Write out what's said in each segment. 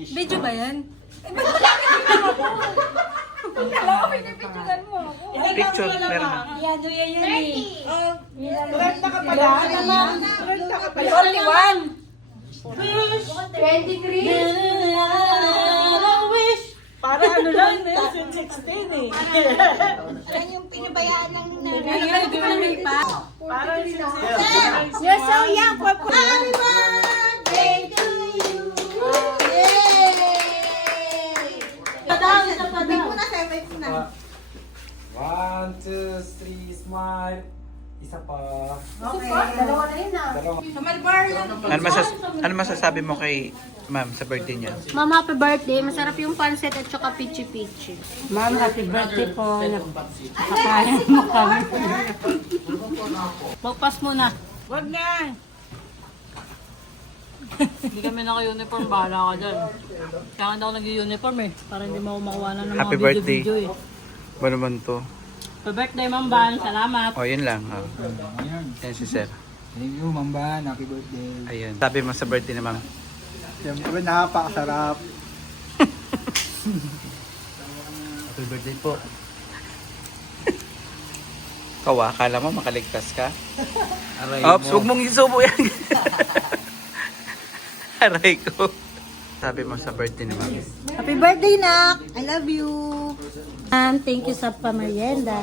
Video ba yan? Eh, ba't nakikita ako? Kala ko pinipicturean mo ako. Picture, meron. Yan yun eh. Renta ka pala. Renta ka pala. 41. 23. Wish. Para ano lang, 16 eh. Yan yung pinabayaan lang na. Ngayon, di mo na may pa. Para 16. You're so young for Happy birthday to you. Yay! Padang, isa pa Wait daw. muna, sir. Wait muna. 1, 2, 3, smile. Isa pa. Okay. Dalawa na yun ah. Dalawa. Ano masasabi mo kay ma'am sa birthday niya? Ma'am, happy birthday. Masarap yung pancit at saka pichi-pichi. Ma'am, happy birthday po. Nakakain mo kami. Magpas muna. Wag na. Hindi kami naka-uniform. Bahala ka dyan. Kaya ako nag-uniform eh. Para hindi mo makuha ng Happy mga birthday. video-video eh. Ba naman to? Happy birthday, Ma'am Ban. Salamat. O, yun lang. Oh. Yan si sir. Thank you, Mamban. Happy birthday. Ayun. Sabi mo sa birthday ni ma'am. Siyempre, napakasarap. Happy birthday po. Kawa, akala mo makaligtas ka? Ops, huwag mong isubo yan. Aray ko. Sabi mo sa birthday ni ma'am. Happy birthday, Nak. I love you. Thank you sa pamerienda.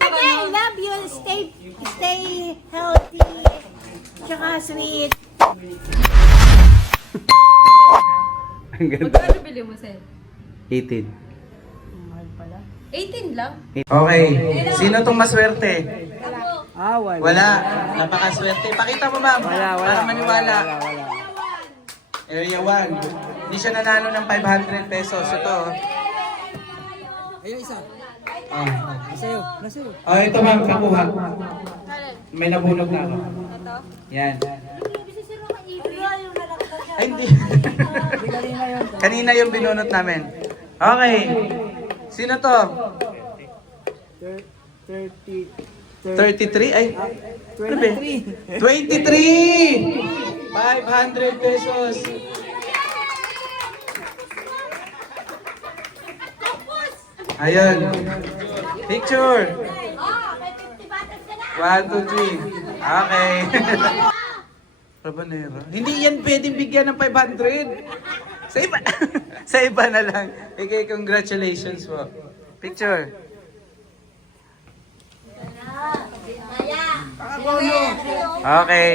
Okay, I love you. Stay healthy. Tsaka sweet. Ang ganda. Magkano bili mo, Sel? 18. 18 lang? Okay. Sino tong maswerte? Wala. Wala. Napakaswerte. Pakita mo ma'am. Para maniwala. Area 1. Hindi siya nanalo ng 500 pesos. Ito. Ayun, isa. Oh. Nasa'yo. Nasa'yo. Oh, ito ma'am. Kakuha. May nabunog na ako. Yan. Ay, hindi. Kanina yung binunot namin. Okay. Sino to? 30. 33? Ay. 23. 23! 500 pesos. Ayun. Picture. 1, 2, 3. Okay. Rabanera. Hindi yan pwedeng bigyan ng 500. Sa iba. Sa iba na lang. Okay, congratulations po. Picture. Okay.